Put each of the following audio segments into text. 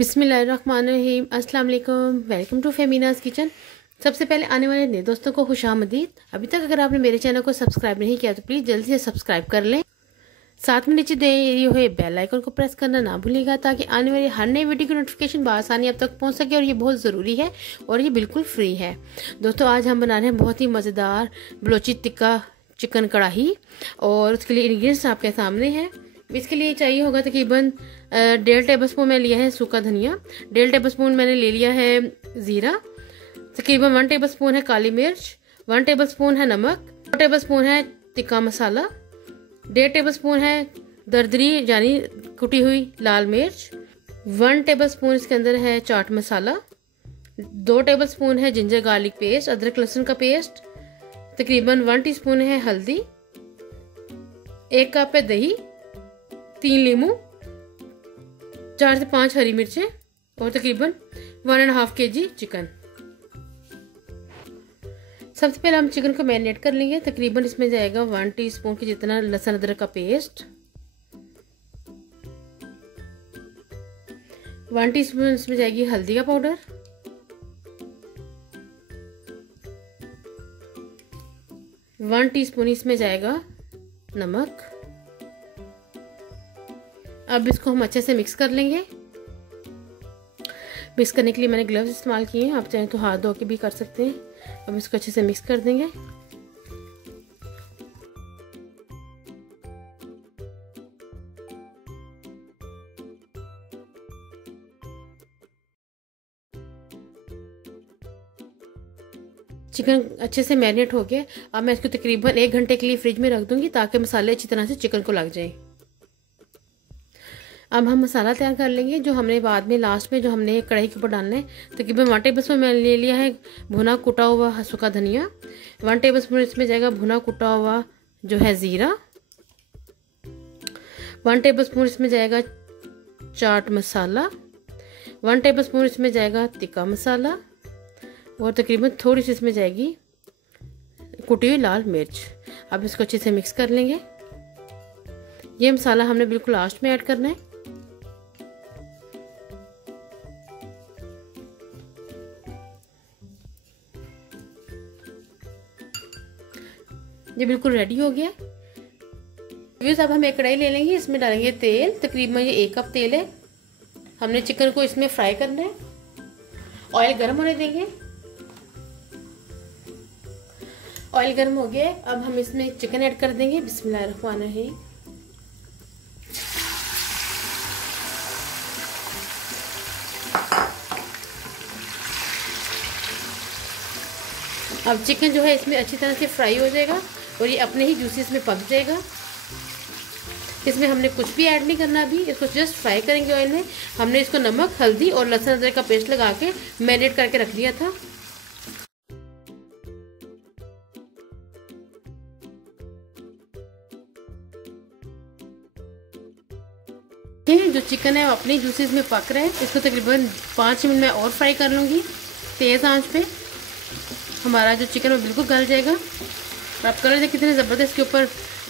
बिस्मिल्लाहिर्रहमानिर्रहीम, अस्सलाम वालेकुम। Welcome to Femina's kitchen. सबसे पहले आने वाले नए दोस्तों को खुशामदीद। अभी तक अगर आपने मेरे चैनल को सब्सक्राइब नहीं किया तो प्लीज़ जल्दी से सब्सक्राइब कर लें। साथ में नीचे दिए हुए बेल आइकन को प्रेस करना ना भूलिएगा ताकि आने वाली हर नई वीडियो की नोटिफिकेशन बआसानी आप तक पहुंच सके, और ये बहुत ज़रूरी है और ये बिल्कुल फ्री है। दोस्तों आज हम बना रहे हैं बहुत ही मज़ेदार बलोची टिक्का चिकन कढ़ाई, और उसके लिए इंग्रेडिएंट्स आपके सामने हैं। इसके लिए चाहिए होगा तकरीबन 1.5 टेबलस्पून मैंने लिया है सूखा धनिया, 1.5 टेबलस्पून मैंने ले लिया है ज़ीरा, तकरीबन 1 टेबलस्पून है काली मिर्च, 1 टेबलस्पून है नमक, 2 टेबलस्पून है टिक्का मसाला, 1.5 टेबलस्पून है दरदरी यानी कुटी हुई लाल मिर्च, 1 टेबलस्पून इसके अंदर है चाट मसाला, 2 टेबलस्पून है जिंजर गार्लिक पेस्ट अदरक लहसुन का पेस्ट, तकरीबन 1 टीस्पून है हल्दी, 1 कप है दही, 3 लीमू, 4 से 5 हरी मिर्चें और तकरीबन 1.5 kg चिकन। सबसे पहले हम चिकन को मैरिनेट कर लेंगे। तकरीबन इसमें जाएगा 1 टीस्पून के जितना लहसुन अदरक का पेस्ट, 1 टीस्पून इसमें जाएगी हल्दी का पाउडर, 1 टीस्पून इसमें जाएगा नमक। अब इसको हम अच्छे से मिक्स कर लेंगे। मिक्स करने के लिए मैंने ग्लव्स इस्तेमाल किए हैं, आप चाहें तो हाथ धो के भी कर सकते हैं। अब इसको अच्छे से मिक्स कर देंगे। चिकन अच्छे से मैरिनेट हो गया। अब मैं इसको तकरीबन 1 घंटे के लिए फ्रिज में रख दूंगी ताकि मसाले अच्छी तरह से चिकन को लग जाए। अब हम मसाला तैयार कर लेंगे जो हमने बाद में लास्ट में जो हमने कढ़ाई के ऊपर डालना है। तकरीबन 1 टेबलस्पून मैंने ले लिया है भुना कुटा हुआ सूखा धनिया, 1 टेबलस्पून इसमें जाएगा भुना कुटा हुआ जो है ज़ीरा, 1 टेबलस्पून इसमें जाएगा चाट मसाला, 1 टेबलस्पून इसमें जाएगा टिक्का मसाला, और तकरीबन थोड़ी सी इसमें जाएगी कुटी हुई लाल मिर्च। अब इसको अच्छे से मिक्स कर लेंगे। ये मसाला हमने बिल्कुल लास्ट में ऐड करना है। ये बिल्कुल रेडी हो गया। अब हम एक कढ़ाई ले लेंगे, इसमें डालेंगे तेल। तकरीबन ये 1 कप तेल है। हमने चिकन को इसमें फ्राई करना है। ऑयल गर्म होने देंगे। ऑयल गर्म हो गया। अब हम इसमें चिकन ऐड कर देंगे। बिस्मिल्लाहिर्रहमानिर्रहीम। अब चिकन जो है इसमें अच्छी तरह से फ्राई हो जाएगा और ये अपने ही जूसेस में पक जाएगा। इसमें हमने कुछ भी ऐड नहीं करना अभी, इसको जस्ट फ्राई करेंगे ऑयल में। हमने इसको नमक हल्दी और लहसुन अदरक का पेस्ट लगा के मैरिनेट करके रख दिया था। जो चिकन है अपने जूसेस में पक रहे हैं। इसको तकरीबन 5 मिनट में और फ्राई कर लूँगी तेज़ आंच पे। हमारा जो चिकन वो बिल्कुल गल जाएगा। और आप कलर देखिए कितने ज़बरदस्त के ऊपर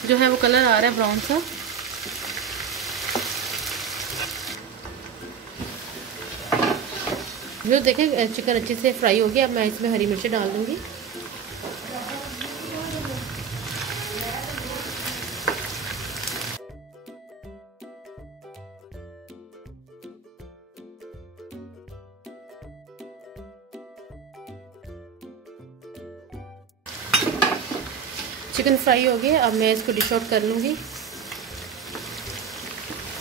जो है वो कलर आ रहा है ब्राउन सा। जो देखें चिकन अच्छे से फ्राई हो गया। अब मैं इसमें हरी मिर्चें डाल दूँगी। चिकन फ्राई हो गया। अब मैं इसको डिश आउट कर लूँगी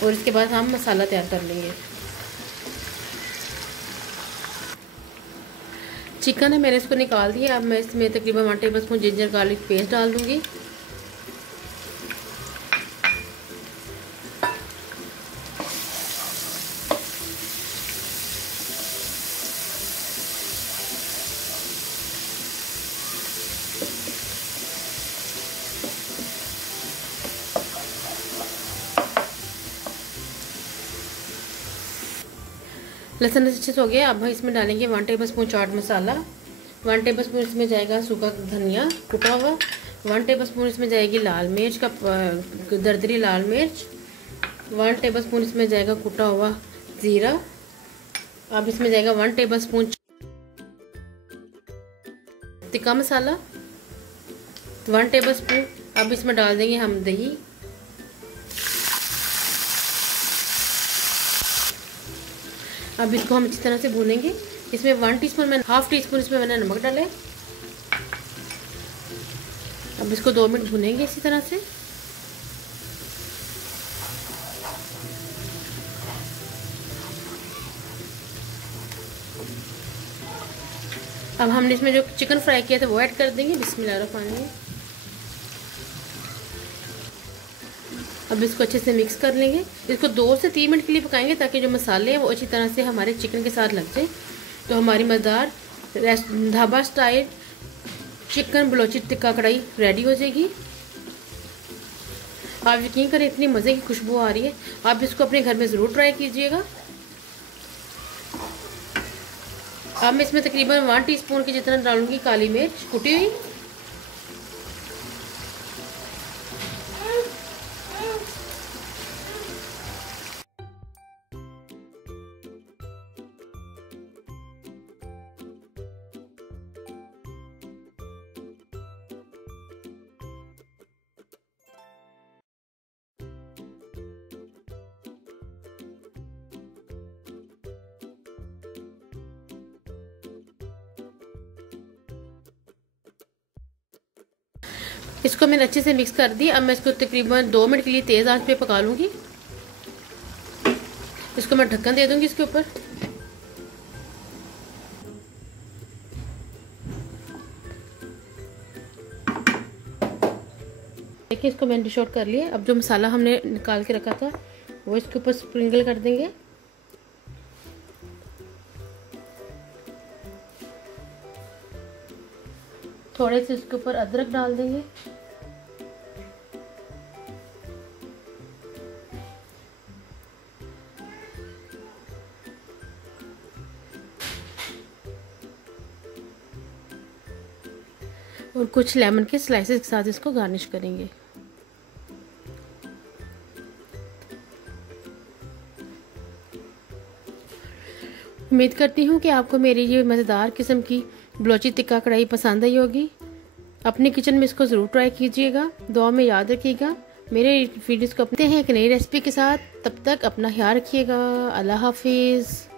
और इसके बाद हम मसाला तैयार कर लेंगे। चिकन है मैंने इसको निकाल दिया। अब मैं इसमें तकरीबन 1 टेबलस्पून जिंजर गार्लिक पेस्ट डाल दूँगी। लहसुन अच्छे से हो गया। अब इसमें डालेंगे 1 टेबलस्पून चाट मसाला, 1 टेबलस्पून इसमें जाएगा सूखा धनिया कुटा हुआ, 1 टेबलस्पून इसमें जाएगी लाल मिर्च का दरदरी लाल मिर्च, 1 टेबलस्पून इसमें जाएगा कुटा हुआ ज़ीरा, अब इसमें जाएगा 1 टेबलस्पून टिक्का मसाला, 1 टेबलस्पून। अब इसमें डाल देंगे हम दही, अब इसको हम अच्छी तरह से भूनेंगे। इसमें 1 टीस्पून में हाफ टी स्पून इसमें मैंने नमक डाले। अब इसको 2 मिनट भूनेंगे इसी तरह से। अब हमने इसमें जो चिकन फ्राई किया था वो ऐड कर देंगे। बिस्मिल्लाहिर्रहमानिर्रहीम। अब इसको अच्छे से मिक्स कर लेंगे। इसको 2 से 3 मिनट के लिए पकाएंगे ताकि जो मसाले हैं वो अच्छी तरह से हमारे चिकन के साथ लग जाए। तो हमारी मज़ेदार ढाबा स्टाइल चिकन बलोची टिक्का कढ़ाई रेडी हो जाएगी। आप यकीन करें इतनी मज़े की खुशबू आ रही है। आप इसको अपने घर में ज़रूर ट्राई कीजिएगा। अब मैं इसमें तकरीबन 1 टीस्पून के जितना डालूंगी काली मिर्च कुटी हुई। इसको मैंने अच्छे से मिक्स कर दी। अब मैं इसको तकरीबन 2 मिनट के लिए तेज़ आंच पे पका लूँगी। इसको मैं ढक्कन दे दूँगी इसके ऊपर। देखिए इसको मैंने डिश आउट कर लिया। अब जो मसाला हमने निकाल के रखा था वो इसके ऊपर स्प्रिंकल कर देंगे। थोड़े से इसके ऊपर अदरक डाल देंगे। और कुछ लेमन के स्लाइसेस के साथ इसको गार्निश करेंगे। उम्मीद करती हूँ कि आपको मेरी ये मज़ेदार किस्म की बलोची टिक्का कढ़ाई पसंद आई होगी। अपने किचन में इसको ज़रूर ट्राई कीजिएगा। दुआ में याद रखिएगा। मेरे वीडियोज़ को अपने हैं एक नई रेसिपी के साथ। तब तक अपना ख्याल रखिएगा। अल्लाह हाफिज़।